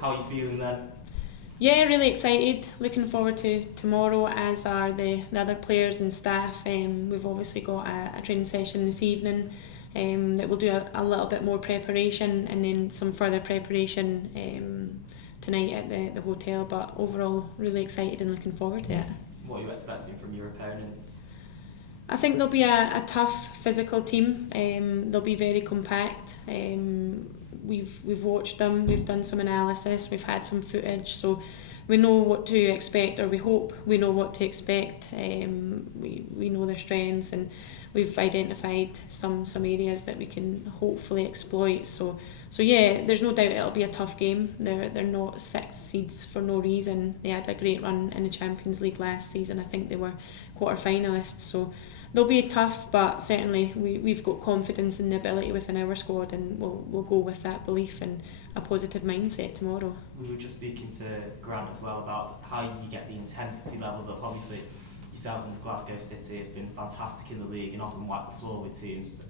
How are you feeling then? Yeah, really excited. Looking forward to tomorrow, as are the other players and staff. We've obviously got a training session this evening that will do a little bit more preparation, and then some further preparation tonight at the hotel. But overall, really excited and looking forward to it. What are you expecting from your opponents? I think they'll be a tough physical team. They'll be very compact. We've watched them, we've done some analysis, we've had some footage, so we know what to expect, or we hope we know what to expect. We know their strengths, and we've identified some areas that we can hopefully exploit. So yeah, there's no doubt it'll be a tough game. They're not sixth seeds for no reason. They had a great run in the Champions League last season. I think they were quarter-finalists, so they'll be tough, but certainly we've got confidence in the ability within our squad, and we'll go with that belief and a positive mindset tomorrow. We were just speaking to Grant as well about how you get the intensity levels up. Obviously, yourselves and Glasgow City have been fantastic in the league and often wipe the floor with teams.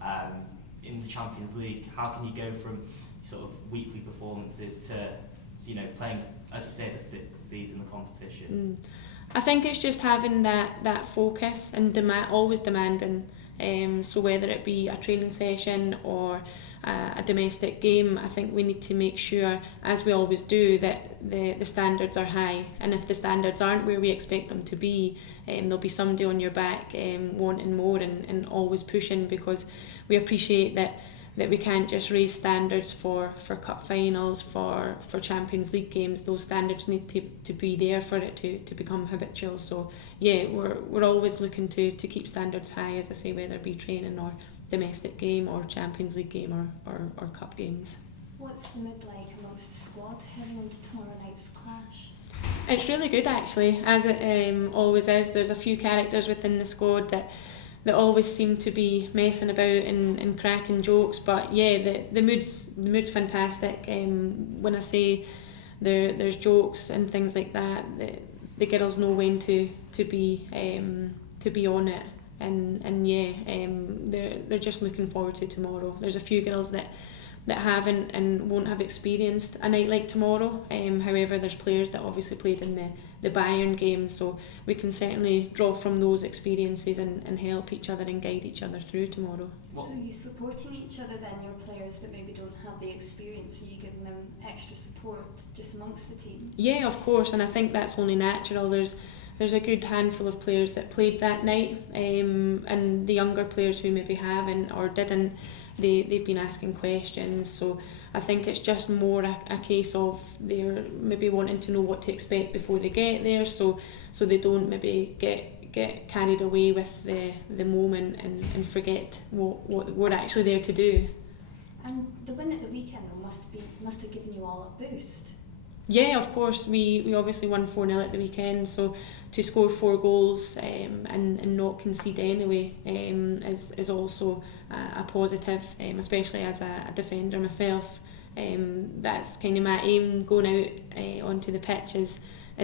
In the Champions League, how can you go from sort of weekly performances to playing, as you say, the sixth seeds in the competition? I think it's just having that focus and always demanding. So whether it be a training session or a domestic game, I think we need to make sure, as we always do, that the standards are high. And if the standards aren't where we expect them to be, there'll be somebody on your back wanting more and always pushing, because we appreciate that we can't just raise standards for cup finals, for Champions League games. Those standards need to be there for it to become habitual. So yeah, we're always looking to keep standards high, as I say, whether it be training or domestic game or Champions League game or cup games. What's the mood like amongst the squad heading into tomorrow night's clash? It's really good, actually, as it always is. There's a few characters within the squad that always seem to be messing about and cracking jokes, but yeah, the mood's fantastic. When I say there's jokes and things like that, the girls know when to be on it, and yeah, they're just looking forward to tomorrow. There's a few girls that haven't and won't have experienced a night like tomorrow. However, there's players that obviously played in the Bayern game, so we can certainly draw from those experiences and help each other and guide each other through tomorrow. So are you supporting each other then, your players that maybe don't have the experience? Are you giving them extra support just amongst the team? Yeah, of course, and I think that's only natural. There's a good handful of players that played that night, and the younger players who maybe haven't or didn't, they've been asking questions. So I think it's just more a case of they're maybe wanting to know what to expect before they get there, so they don't maybe get carried away with the moment and forget what we're actually there to do. And the win at the weekend though must have given you all a boost. Yeah, of course. We obviously won 4-0 at the weekend, so to score 4 goals and not concede anyway is also a positive, especially as a defender myself. That's kind of my aim going out onto the pitch is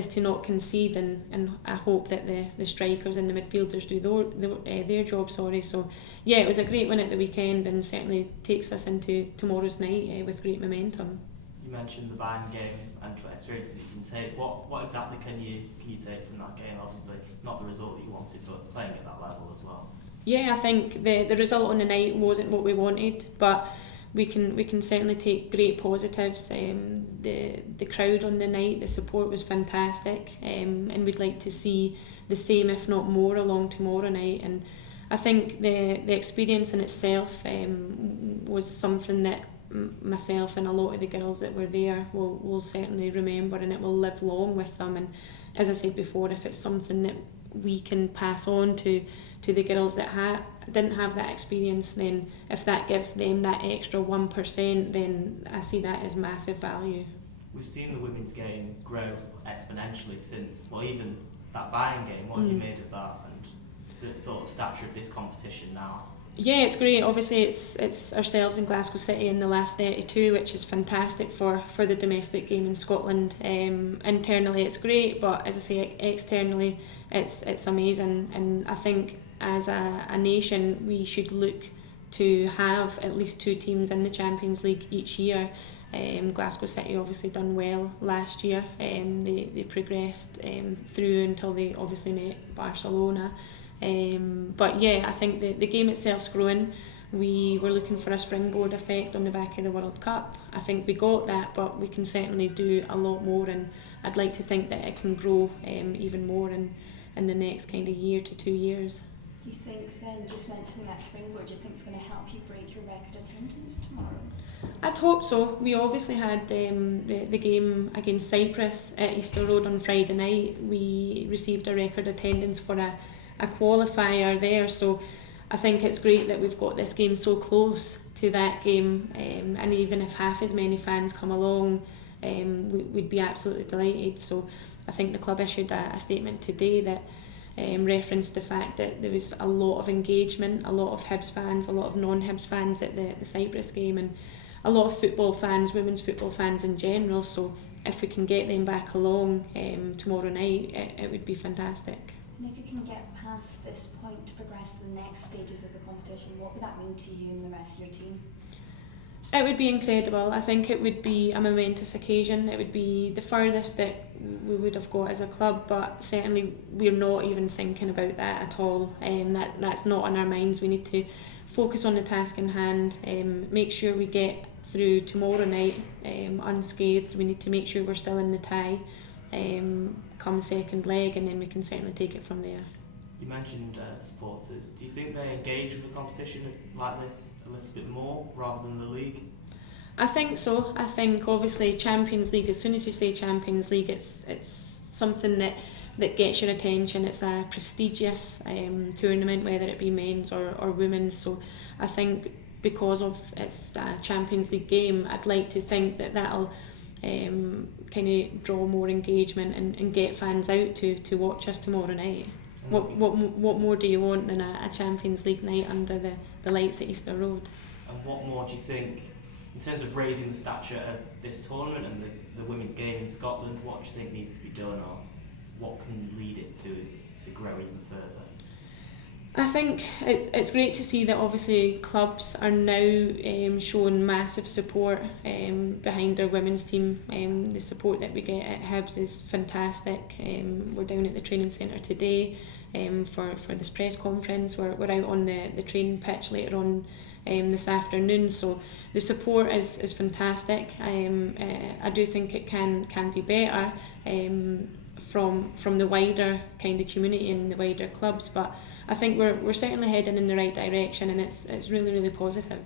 to not concede, and I hope that the strikers and the midfielders do their job. So yeah, it was a great win at the weekend, and certainly takes us into tomorrow's night with great momentum. You mentioned the Bayern game and experiences that you can take. What exactly can you take from that game? Obviously, not the result that you wanted, but playing at that level as well. Yeah, I think the result on the night wasn't what we wanted, but we can certainly take great positives. The crowd on the night, the support was fantastic, and we'd like to see the same, if not more, along tomorrow night. And I think the experience in itself was something that myself and a lot of the girls that were there will certainly remember, and it will live long with them. And as I said before, if it's something that we can pass on to the girls that didn't have that experience, then if that gives them that extra 1%, then I see that as massive value. We've seen the women's game grow exponentially since, even that Bayern game. What have you made of that and the sort of stature of this competition now? Yeah, it's great. Obviously, it's ourselves in Glasgow City in the last 32, which is fantastic for the domestic game in Scotland. Internally, it's great, but as I say, externally, it's amazing. And I think as a nation, we should look to have at least 2 teams in the Champions League each year. Glasgow City obviously done well last year. They progressed through until they obviously met Barcelona. But yeah, I think the game itself's growing. We were looking for a springboard effect on the back of the World Cup. I think we got that, but we can certainly do a lot more, and I'd like to think that it can grow even more in the next kind of year to 2 years. Do you think then, just mentioning that springboard, do you think it's going to help you break your record attendance tomorrow? I'd hope so. We obviously had the game against Cyprus at Easter Road on Friday night. We received a record attendance for a qualifier there, so I think it's great that we've got this game so close to that game, and even if half as many fans come along, we'd be absolutely delighted. So I think the club issued a statement today that referenced the fact that there was a lot of engagement, a lot of Hibs fans, a lot of non-Hibs fans at the Cyprus game, and a lot of football fans, women's football fans in general. So if we can get them back along tomorrow night, it would be fantastic. And if you can get past this point to progress to the next stages of the competition, what would that mean to you and the rest of your team? It would be incredible. I think it would be a momentous occasion. It would be the furthest that we would have got as a club, but certainly we're not even thinking about that at all. That's not on our minds. We need to focus on the task in hand, make sure we get through tomorrow night unscathed. We need to make sure we're still in the tie come second leg, and then we can certainly take it from there. You mentioned supporters. Do you think they engage with a competition like this a little bit more rather than the league? I think so. I think obviously Champions League, as soon as you say Champions League, it's something that gets your attention. It's a prestigious tournament, whether it be men's or women's. So I think because of its Champions League game, I'd like to think that that'll kind of draw more engagement and get fans out to watch us tomorrow night. What more do you want than a Champions League night under the lights at Easter Road? And what more do you think, in terms of raising the stature of this tournament and the women's game in Scotland, what do you think needs to be done, or what can lead it to grow even further? I think it's great to see that obviously clubs are now showing massive support behind their women's team. The support that we get at Hibs is fantastic. We're down at the training centre today for this press conference. We're out on the training pitch later on this afternoon. So the support is fantastic. I do think it can be better from the wider kind of community and the wider clubs, but I think we're certainly heading in the right direction, and it's really, really positive.